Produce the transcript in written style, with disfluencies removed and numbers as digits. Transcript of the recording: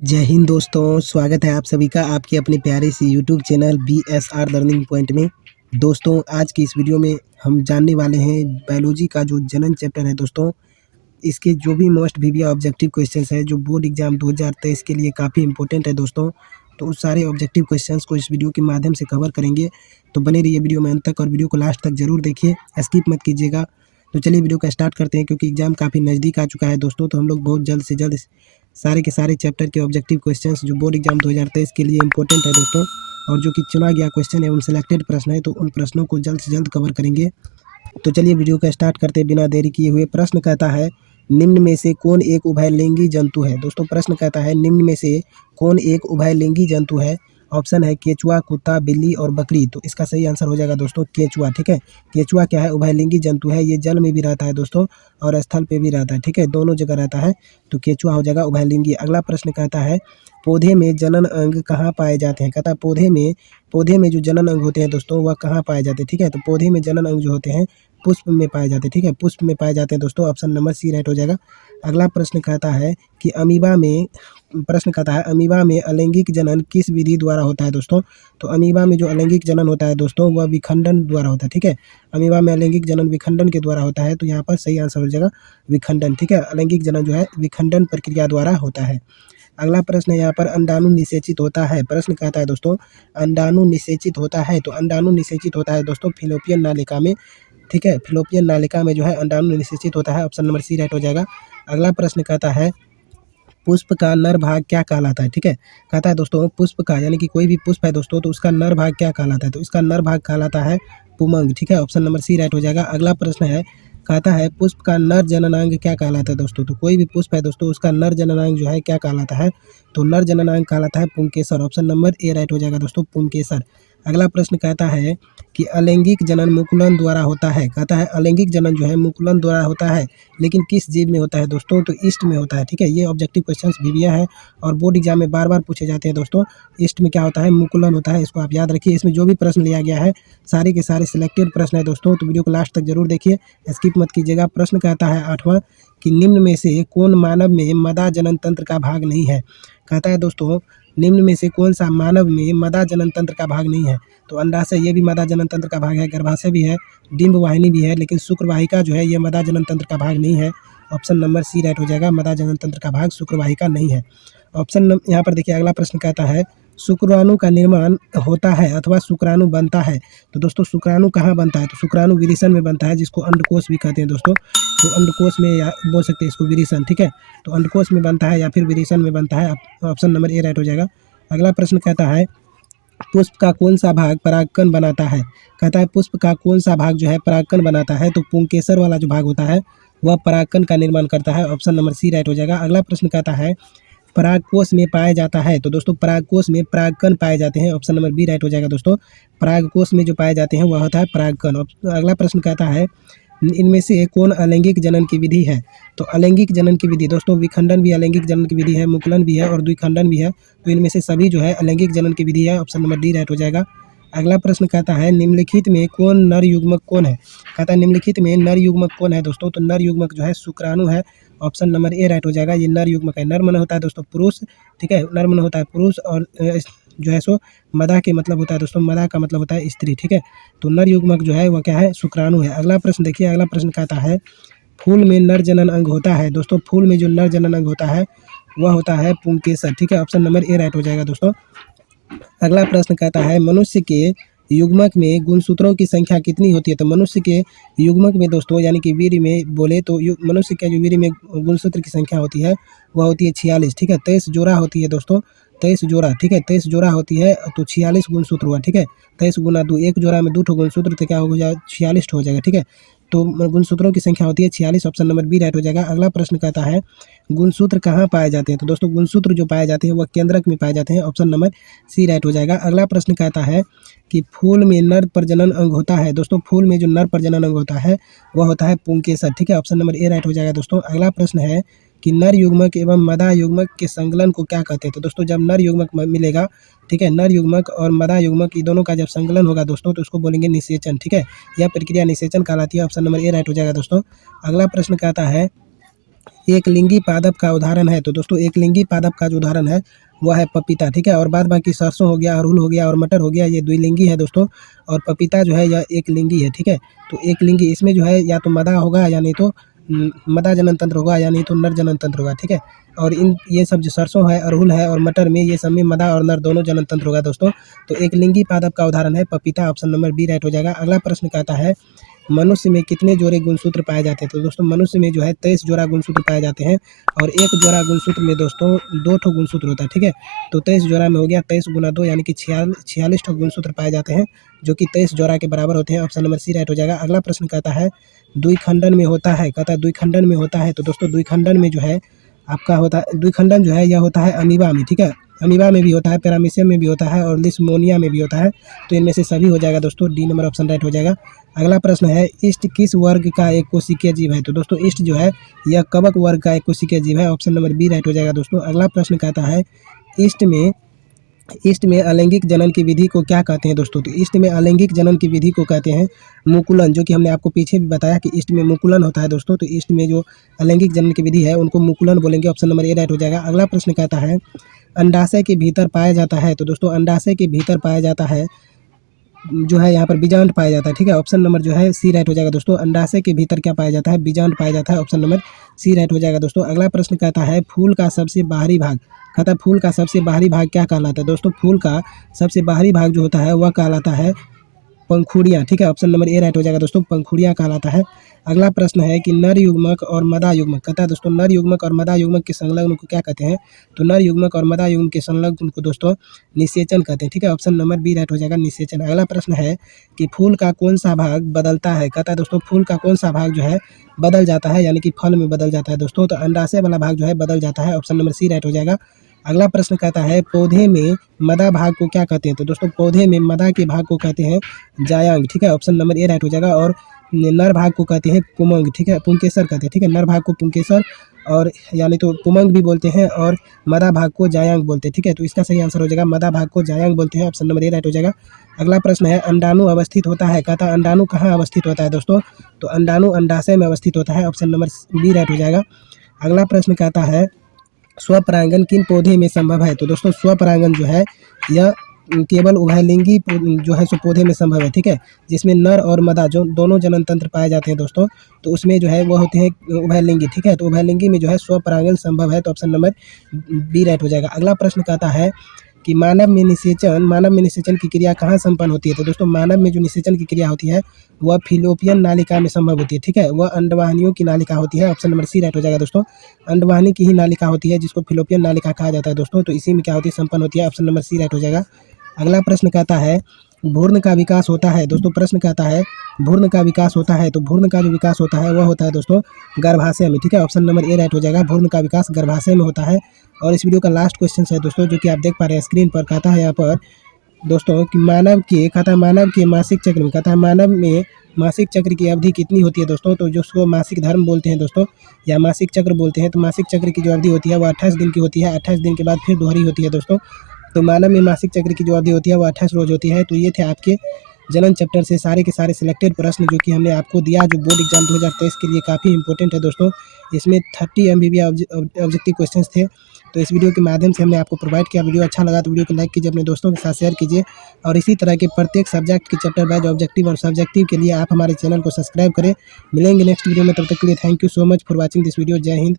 जय हिंद दोस्तों, स्वागत है आप सभी का आपके अपने प्यारे से YouTube channel BSR learning point में। दोस्तों, आज की इस वीडियो में हम जानने वाले हैं बायोलॉजी का जो जनन चैप्टर है दोस्तों, इसके जो भी मोस्ट प्रीवियस ऑब्जेक्टिव क्वेश्चंस है जो बोर्ड एग्जाम 2023 के लिए काफ़ी इंपॉर्टेंट है दोस्तों। तो उस सारे ऑब्जेक्टिव क्वेश्चंस को इस वीडियो के माध्यम से कवर करेंगे। तो बने रहिए वीडियो में अंत तक और वीडियो को लास्ट तक जरूर देखिए, स्किप मत कीजिएगा। तो चलिए वीडियो का स्टार्ट करते हैं, क्योंकि एग्ज़ाम काफ़ी नज़दीक आ चुका है दोस्तों। तो हम लोग बहुत जल्द से जल्द सारे के सारे चैप्टर के ऑब्जेक्टिव क्वेश्चंस जो बोर्ड एग्जाम 2023 के लिए इंपॉर्टेंट है दोस्तों, और जो कि चुना गया क्वेश्चन है उन सेलेक्टेड प्रश्न है, तो उन प्रश्नों को जल्द से जल्द कवर करेंगे। तो चलिए वीडियो का स्टार्ट करते बिना देरी किए हुए। प्रश्न कहता है, निम्न में से कौन एक उभयलिंगी जंतु है। दोस्तों, प्रश्न कहता है निम्न में से कौन एक उभयलिंगी जंतु है। ऑप्शन है केचुआ, कुत्ता, बिल्ली और बकरी। तो इसका सही आंसर हो जाएगा दोस्तों केचुआ। ठीक है, केचुआ क्या है, उभयलिंगी जंतु है। ये जल में भी रहता है दोस्तों और स्थल पे भी रहता है। ठीक है, दोनों जगह रहता है, तो केचुआ हो जाएगा उभयलिंगी। अगला प्रश्न कहता है, पौधे में जनन अंग कहाँ पाए जाते हैं। कहता है पौधे में जो जनन अंग होते हैं दोस्तों वह कहाँ पाए जाते हैं। ठीक है, तो पौधे में जनन अंग जो होते हैं पुष्प में पाए जाते हैं। ठीक है, पुष्प में पाए जाते हैं दोस्तों। ऑप्शन नंबर सी राइट हो जाएगा। अगला प्रश्न कहता है कि अमीबा में अलैंगिक जनन किस विधि द्वारा होता है दोस्तों। तो अमीबा में जो अलैंगिक जनन होता है दोस्तों वह विखंडन द्वारा होता है। ठीक है, अमीबा में अलैंगिक जनन विखंडन के द्वारा होता है, तो यहाँ पर सही आंसर हो जाएगा विखंडन। ठीक है, अलैंगिक जनन जो है विखंडन प्रक्रिया द्वारा होता है। अगला प्रश्न है यहाँ पर, अंडाणु निषेचित होता है। प्रश्न कहता है दोस्तों, अंडाणु निषेचित होता है। तो अंडाणु निषेचित होता है दोस्तों फिलोपियन नालिका में। ठीक है, फिलोपियन नालिका में जो है अंडाणु निषेचित होता है। ऑप्शन नंबर सी राइट हो जाएगा। अगला प्रश्न कहता है, पुष्प का नर भाग क्या कहलाता है। ठीक है, कहता है दोस्तों पुष्प का, यानी कि कोई भी पुष्प है दोस्तों, तो उसका नर भाग क्या कहलाता है। तो इसका नर भाग कहलाता है पुमंग। ठीक है, ऑप्शन नंबर सी राइट हो जाएगा। अगला प्रश्न है, कहता है पुष्प का नर जननांग क्या कहलाता है दोस्तों। तो कोई भी पुष्प है दोस्तों उसका नर जननांग जो है क्या कहलाता है। तो नर जननांग कहलाता है पुंकेसर। ऑप्शन नंबर ए राइट हो जाएगा दोस्तों पुंकेसर। अगला प्रश्न कहता है कि अलैंगिक जनन मुकुलन द्वारा होता है। कहता है अलैंगिक जनन जो है मुकुलन द्वारा होता है, लेकिन किस जीव में होता है दोस्तों। तो ईस्ट में होता है। ठीक है, ये ऑब्जेक्टिव क्वेश्चंस भी है और बोर्ड एग्जाम में बार बार पूछे जाते हैं दोस्तों। ईस्ट में क्या होता है, मुकुलन होता है, इसको आप याद रखिए। इसमें जो भी प्रश्न लिया गया है सारे के सारे सिलेक्टेड प्रश्न है दोस्तों, तो वीडियो को लास्ट तक जरूर देखिए, स्किप मत कीजिएगा। प्रश्न कहता है 8वां कि निम्न में से कौन मानव में मदा जनन तंत्र का भाग नहीं है। कहता है दोस्तों निम्न में से कौन सा मानव में मदा जनन तंत्र का भाग नहीं है। तो अंडाशय ये भी मदा जनन तंत्र का भाग है, गर्भाशय भी है, डिंब वाहिनी भी है, लेकिन शुक्रवाहिका जो है ये मदा जनन तंत्र का भाग नहीं है। ऑप्शन नंबर सी राइट हो जाएगा, मदा जनन तंत्र का भाग शुक्रवाहिका नहीं है। यहाँ पर देखिए अगला प्रश्न कहता है, शुक्राणु का निर्माण होता है अथवा शुक्राणु बनता है। तो दोस्तों शुक्राणु कहाँ बनता है। तो शुक्राणु विरेचन में बनता है, जिसको अंडकोश भी कहते हैं दोस्तों। तो अंडकोश में या बोल सकते हैं इसको विरेचन। ठीक है, तो अंडकोश में बनता है या फिर विरेचन में बनता है। ऑप्शन नंबर ए राइट हो जाएगा। अगला प्रश्न कहता है, पुष्प का कौन सा भाग परागकण बनाता है। कहता है पुष्प का कौन सा भाग जो है परागकण बनाता है। तो पुंकेसर वाला जो भाग होता है वह परागकण का निर्माण करता है। ऑप्शन नंबर सी राइट हो जाएगा। अगला प्रश्न कहता है, परागकोश में पाया जाता है। तो दोस्तों परागकोश में परागकण पाए जाते हैं। ऑप्शन नंबर बी राइट हो जाएगा दोस्तों। परागकोश में जो पाए जाते हैं वह होता है परागकण। अगला प्रश्न कहता है, इनमें से कौन अलैंगिक जनन की विधि है। तो अलैंगिक जनन की विधि दोस्तों विखंडन भी अलैंगिक जनन की विधि है, मुकुलन भी है और द्विखंडन भी है। तो इनमें से सभी जो है अलैंगिक जनन की विधि है। ऑप्शन नंबर डी राइट हो जाएगा। अगला प्रश्न कहता है, निम्नलिखित में कौन नर युग्मक कौन है। कहता है निम्नलिखित में नर युग्मक कौन है दोस्तों। तो नर युग्मक जो है शुक्राणु है। ऑप्शन नंबर ए राइट हो जाएगा, ये नर युग्मक है। नर मन होता है दोस्तों पुरुष। ठीक है, नर मन होता है पुरुष और जो है सो मदा के मतलब होता है दोस्तों, मदा का मतलब होता है स्त्री। ठीक है, तो नर युग्मक जो है वह क्या है, शुक्राणु है। अगला प्रश्न देखिए, अगला प्रश्न कहता है, फूल में नर जनन अंग होता है। दोस्तों फूल में जो नर जनन अंग होता है वह होता है पुंकेसर। ठीक है, ऑप्शन नंबर ए राइट हो जाएगा दोस्तों। अगला प्रश्न कहता है, मनुष्य के युग्मक में गुणसूत्रों की संख्या कितनी होती है। तो मनुष्य के युग्मक में दोस्तों यानी कि वीर्य में बोले तो मनुष्य के जो वीर्य में गुणसूत्र की संख्या होती है वह होती है 46। ठीक है, 23 जोड़ा होती है दोस्तों, 23 जोड़ा। ठीक है, 23 जोड़ा होती है, तो 46 गुणसूत्र हुआ। ठीक है, 23 गुना 2, एक जोड़ा में 2 ठो गुणसूत्र तो क्या हो जाएगा, 46 हो जाएगा। ठीक है, तो गुणसूत्रों की संख्या होती है 46। ऑप्शन नंबर बी राइट हो जाएगा। अगला प्रश्न कहता है, गुणसूत्र कहाँ पाए जाते हैं। तो दोस्तों गुणसूत्र जो पाए जाते हैं वह केंद्रक में पाए जाते हैं। ऑप्शन नंबर सी राइट हो जाएगा। अगला प्रश्न कहता है कि फूल में नर प्रजनन अंग होता है। दोस्तों फूल में जो नर प्रजनन अंग होता है वह होता है पुंकेसर। ठीक है, ऑप्शन नंबर ए राइट हो जाएगा दोस्तों। अगला प्रश्न है कि नर युग्मक एवं मदा युग्मक के संकलन को क्या कहते हैं। तो दोस्तों जब नर युग्मक मिलेगा, ठीक है, नर युग्मक और मदा युग्मक ये दोनों का जब संकलन होगा दोस्तों तो उसको बोलेंगे निषेचन। ठीक है, यह प्रक्रिया निषेचन कहलाती है। ऑप्शन नंबर ए राइट हो जाएगा दोस्तों। अगला प्रश्न कहता है एक लिंगी पादप का उदाहरण है। तो दोस्तों एक लिंगी पादप का जो उदाहरण है वह है पपीता, ठीक है। और बाद बाकी सरसों हो गया, अरहुल हो गया और मटर हो गया, ये द्विलिंगी है दोस्तों। और पपीता जो है यह एक लिंगी है, ठीक है। तो एक लिंगी इसमें जो है या तो मदा होगा या नहीं तो मदा जनन तंत्र होगा या नहीं तो नर जनन तंत्र होगा, ठीक है। और इन ये सब जो सरसों है, अरहुल है और मटर में ये सब में मदा और नर दोनों जनन तंत्र होगा दोस्तों। तो एक लिंगी पादप का उदाहरण है पपीता, ऑप्शन नंबर बी राइट हो जाएगा। अगला प्रश्न कहता है मनुष्य में कितने जोड़े गुणसूत्र पाए जाते हैं। तो दोस्तों मनुष्य में जो है 23 जोड़ा गुणसूत्र पाए जाते हैं। और एक जोड़ा गुणसूत्र में दोस्तों 2 ठो गुणसूत्र होता है, ठीक है। तो 23 जोड़ा में हो गया 23 गुना 2 यानी कि 46 ठो गुणसूत्र पाए जाते हैं, जो कि 23 जोड़ा के बराबर होते हैं। ऑप्शन नंबर सी राइट हो जाएगा। अगला प्रश्न कहता है द्विखंडन में होता है, कहता है द्विखंडन में होता है। तो दोस्तों द्विखंडन में जो है आपका होता है, द्विखंडन जो है यह होता है अमीबा में, ठीक है। अमीबा में भी होता है, पैरामीशियम में भी होता है और लिस्मोनिया में भी होता है। तो इनमें से सभी हो जाएगा दोस्तों, डी नंबर ऑप्शन राइट हो जाएगा। अगला प्रश्न है ईस्ट किस वर्ग का एक कोशिकीय जीव है। तो दोस्तों ईस्ट जो है यह कवक वर्ग का एक कोशिकीय जीव है। ऑप्शन नंबर बी राइट हो जाएगा दोस्तों। अगला प्रश्न कहता है ईस्ट में अलैंगिक जनन की विधि को क्या कहते हैं दोस्तों। तो ईस्ट में अलैंगिक जनन की विधि को कहते हैं मुकुलन, जो कि हमने आपको पीछे भी बताया कि ईस्ट में मुकुलन होता है दोस्तों। तो ईस्ट में जो अलैंगिक जनन की विधि है उनको मुकुलन बोलेंगे। ऑप्शन नंबर ए राइट हो जाएगा। अगला प्रश्न कहता है अंडाशय के भीतर पाया जाता है। तो दोस्तों अंडाशय के भीतर पाया जाता है जो है यहाँ पर बीजांड पाया जाता है, ठीक है। ऑप्शन नंबर जो है सी राइट हो जाएगा दोस्तों। अंडाशय के भीतर क्या पाया जाता है, बीजांड पाया जाता है। ऑप्शन नंबर सी राइट हो जाएगा दोस्तों। अगला प्रश्न कहता है फूल का सबसे बाहरी भाग, कहता है फूल का सबसे बाहरी भाग क्या कहलाता है। दोस्तों फूल का सबसे बाहरी भाग जो होता है वह कहलाता है पंखुड़ियाँ, ठीक है। ऑप्शन नंबर ए राइट हो जाएगा दोस्तों, पंखुड़ियाँ कहलाता है। अगला प्रश्न है कि नर युग्मक और मदा युग्मक, कहता है दोस्तों नर युग्मक और मदा युग्मक के संलग्न को क्या कहते हैं। तो नर युग्मक और मदा युग्मक के संलग्न को दोस्तों निषेचन कहते हैं, ठीक है। ऑप्शन नंबर बी राइट हो जाएगा, निषेचन। अगला प्रश्न है कि फूल का कौन सा भाग बदलता है, कहता है दोस्तों फूल का कौन सा भाग जो है बदल जाता है, यानी कि फल में बदल जाता है दोस्तों। तो अंडाशय वाला भाग जो है बदल जाता है। ऑप्शन नंबर सी राइट हो जाएगा। अगला प्रश्न कहता है पौधे में मदा भाग को क्या कहते हैं। तो दोस्तों पौधे में मदा के भाग को कहते हैं जायांग, ठीक है। ऑप्शन नंबर ए राइट हो जाएगा। और नर भाग को कहते हैं पुमंग, ठीक है, पुंकेसर कहते हैं, ठीक है। नर भाग को पुंकेसर और यानी तो पुमंग भी बोलते हैं और मदा भाग को जायांग बोलते हैं, ठीक है। तो इसका सही आंसर हो जाएगा मदा भाग को जायांग बोलते हैं। ऑप्शन नंबर ए राइट हो जाएगा। अगला प्रश्न है अंडाणु अवस्थित होता है, कहता है अंडाणु कहाँ अवस्थित होता है दोस्तों। तो अंडाणु अंडाशय में अवस्थित होता है। ऑप्शन नंबर बी राइट हो जाएगा। अगला प्रश्न कहता है स्वपरागण किन पौधे में संभव है। तो दोस्तों स्वपरागण जो है यह केवल उभयलिंगी जो है सो पौधे में संभव है, ठीक है। जिसमें नर और मदा जो दोनों जनन तंत्र पाए जाते हैं दोस्तों, तो उसमें जो है वो होते हैं उभयलिंगी, ठीक है। तो उभयलिंगी में जो है स्वपरागण संभव है। तो ऑप्शन नंबर बी राइट हो जाएगा। अगला प्रश्न कहता है कि मानव में निषेचन की क्रिया कहाँ संपन्न होती है। तो दोस्तों मानव में जो निषेचन की क्रिया होती है वह फिलोपियन नालिका में संभव होती है, ठीक है। वह अंडवाहिनियों की नालिका होती है। ऑप्शन नंबर सी राइट हो जाएगा दोस्तों। अंडवाहिनी की ही नालिका होती है जिसको फिलोपियन नालिका कहा जाता है दोस्तों। तो इसी में क्या होती है, संपन्न होती है। ऑप्शन नंबर सी राइट हो जाएगा। अगला प्रश्न कहता है भ्रूण का विकास होता है। दोस्तों प्रश्न कहता है भ्रूण का विकास होता है। तो भ्रूण का जो विकास होता है वह होता है दोस्तों गर्भाशय में, ठीक है। ऑप्शन नंबर ए राइट हो जाएगा। भ्रूण का विकास गर्भाशय में होता है। और इस वीडियो का लास्ट क्वेश्चन है दोस्तों, जो कि आप देख पा रहे हैं स्क्रीन पर। कहता है यहाँ पर दोस्तों कि मानव के मासिक चक्र में, कहता है मानव में मासिक चक्र की अवधि कितनी होती है दोस्तों। तो जो उसको मासिक धर्म बोलते हैं दोस्तों या मासिक चक्र बोलते हैं। तो मासिक चक्र की जो अवधि होती है वो 28 दिन की होती है। 28 दिन के बाद फिर दोहरी होती है दोस्तों। तो मानव में मासिक चक्र की जो अवधि होती है वो 28 रोज होती है। तो ये थे आपके जनन चैप्टर से सारे के सारे सिलेक्टेड प्रश्न जो कि हमने आपको दिया, जो बोर्ड एग्जाम 2023 के लिए काफ़ी इंपॉर्टेंट है दोस्तों। इसमें 30 MBB ऑब्जेक्टिव क्वेश्चंस थे। तो इस वीडियो के माध्यम से हमने आपको प्रोवाइड किया। वीडियो अच्छा लगा तो वीडियो को लाइक कीजिए, अपने दोस्तों के साथ शेयर कीजिए। और इसी तरह के प्रत्येक सब्जेक्ट के चैप्टर वाइज ऑब्जेक्टिव और सब्जेक्टिव के लिए आप हमारे चैनल को सब्सक्राइब करें। मिलेंगे नेक्स्ट वीडियो में, तब तक के लिए thank you so much for watching this video. जय हिंद।